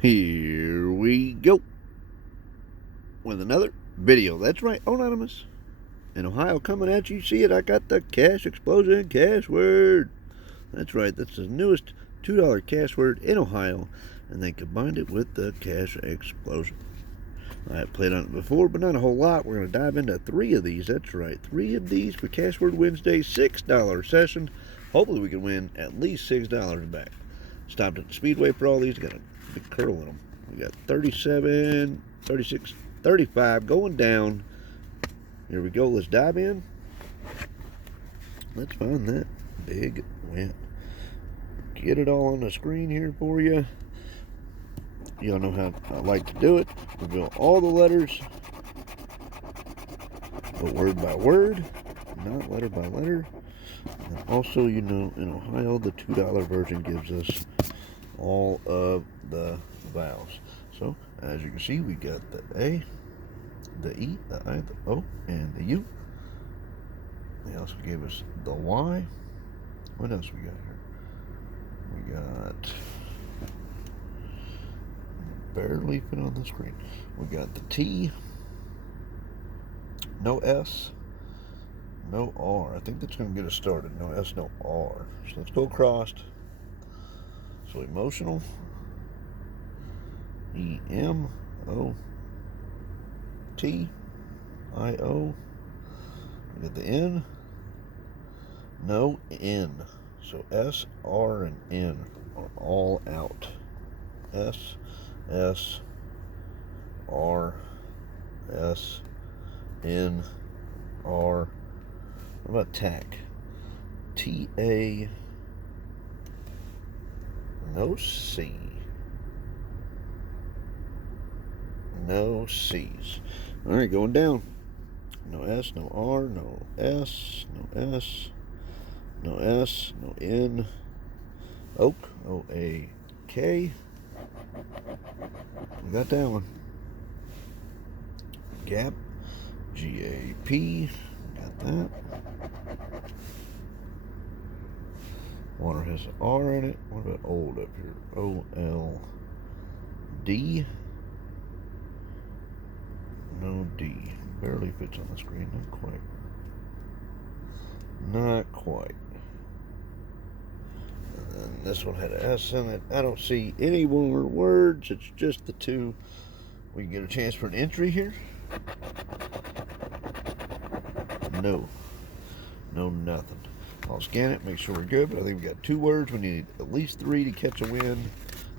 Here we go with another video. That's right, Anonymous. In Ohio coming at you. See it? I got the Cash Explosion CashWord. That's right, that's the newest $2 CashWord in Ohio, and they combined it with the Cash Explosion. I've played on it before, but not a whole lot. We're going to dive into 3 of these. That's right, 3 of these for CashWord Wednesday, $6 session. Hopefully we can win at least $6 back. Stopped at the Speedway for all these. Got a big curl in them. We got 37, 36, 35 going down. Here we go. Let's dive in. Let's find that big win. Get it all on the screen here for you. Y'all know how I like to do it. Reveal all the letters, but word by word, not letter by letter. And also, you know, in Ohio, the $2 version gives us all of the vowels. So, as you can see, we got the A, the E, the I, the O, and the U. They also gave us the Y. What else we got here? We got, barely fit on the screen. We got the T, no S, no R. I think that's going to get us started. No S, no R. So let's go across. So emotional, E-M-O-T-I-O. We got the N, no N. So S, R, and N are all out. S, S, R, S, N, R. What about TAC? T-A, no C. No C's. All right, going down. No S, no R, no S, no S, no S, no N. Oak, O-A-K. We got that one. Gap, G-A-P. Got that. Water has an R in it. What about old up here? O-L-D. No D. Barely fits on the screen. Not quite. Not quite. And this one had an S in it. I don't see any more words. It's just the 2. We can get a chance for an entry here. No. No, nothing. I'll scan it, make sure we're good, but I think we got 2 words. We need at least 3 to catch a win.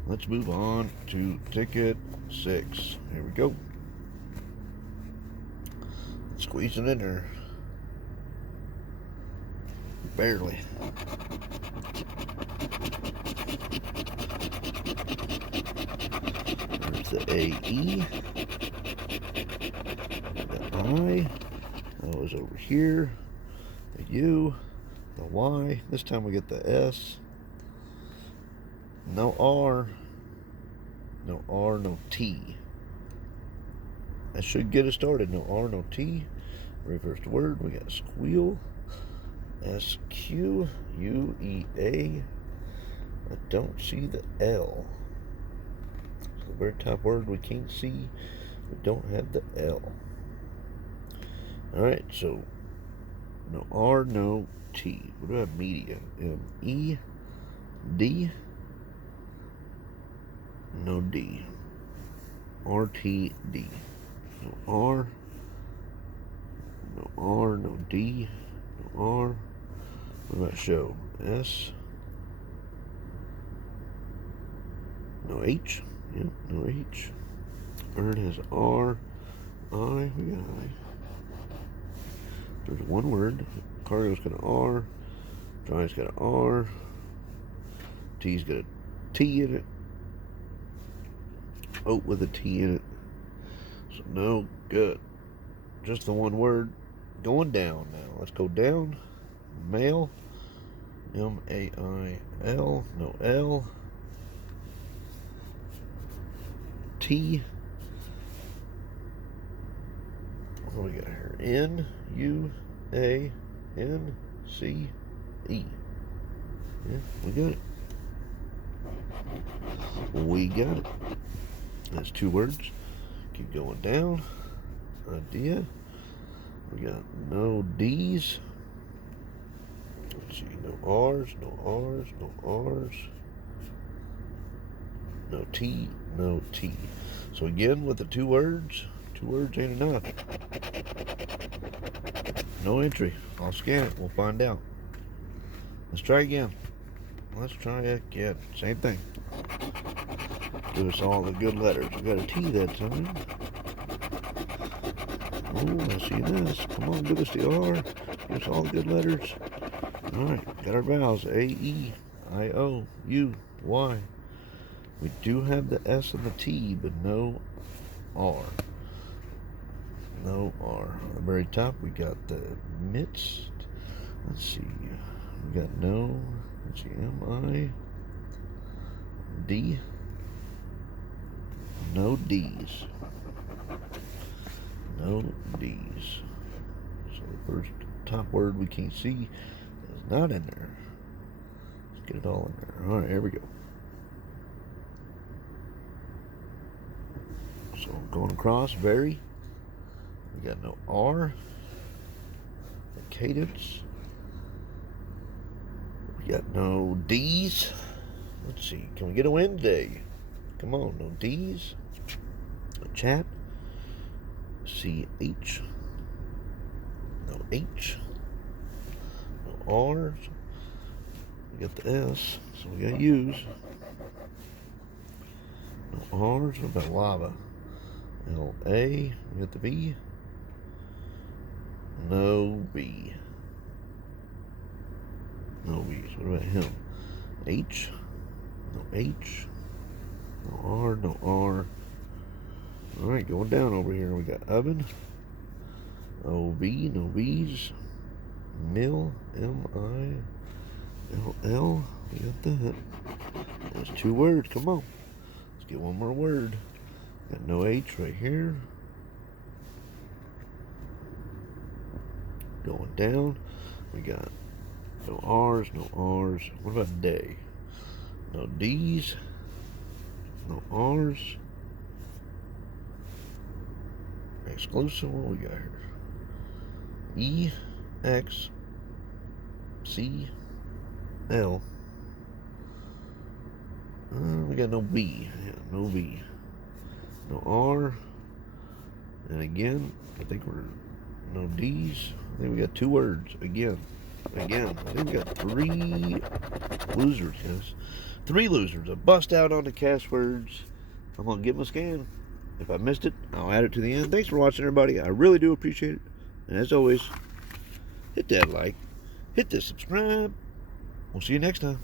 Let's move on to ticket 6. Here we go. Squeeze it in there. Barely. There's the A-E. The I. That was over here. The U. The Y. This time we get the S. No R. No R, no T. That should get us started. No R, no T. Very first word, we got squeal. S-Q-U-E-A. I don't see the L. So the very top word we can't see. We don't have the L. Alright, so no R, no T. What do I have? Media. M-E-D. No D. R-T-D. No R. No R, no D. No R. What about show? S. No H. Yep, no H. Bird has R. I. We got I. There's one word. Cargo's got an R. Dry's got an R. T's got a T in it. Oat with a T in it. So no good. Just the one word. Going down now. Let's go down. Mail. M-A-I-L. No L. T. What do we got here? N-U-A-N-C-E. Yeah, we got it. We got it. That's 2 words. Keep going down. Idea. We got no D's. Let's see, no R's, no R's, no R's. No T, no T. So again, with the 2 words ain't enough. No entry. I'll scan it. We'll find out. Let's try again. Let's try again. Same thing. Give us all the good letters. We got a T that time. Oh, I see this. Come on, give us the R. Give us all the good letters. Alright, got our vowels. A, E, I, O, U, Y. We do have the S and the T, but no R. No R. On the very top, we got the midst. Let's see. We got no. Let's see. M-I. D. No D's. No D's. So the first top word we can't see is not in there. Let's get it all in there. Alright, here we go. So going across, very. We got no R. The cadence. We got no D's. Let's see. Can we get a win today? Come on, no D's. A chat. CH. No H. No R's. We got the S, so we got U's. No R's. What about lava? L-A. We got the V. No B. No B's. What about him? H. No H. No R. No R. Alright, going down over here. We got oven. O-V. No V's. Mill. M-I. L-L. We got that. That's 2 words. Come on. Let's get one more word. Got no H right here. Going down. We got no R's, no R's. What about day? No D's. No R's. Exclusive. What we got here? E, X, C, L. We got no B. Yeah, no B. No R. And again, I think we're no D's. I think we got 2 words. Again. I think we got 3 losers, guys. 3 losers. A bust out on the CashWords. I'm going to give them a scan. If I missed it, I'll add it to the end. Thanks for watching, everybody. I really do appreciate it. And as always, hit that like. Hit that subscribe. We'll see you next time.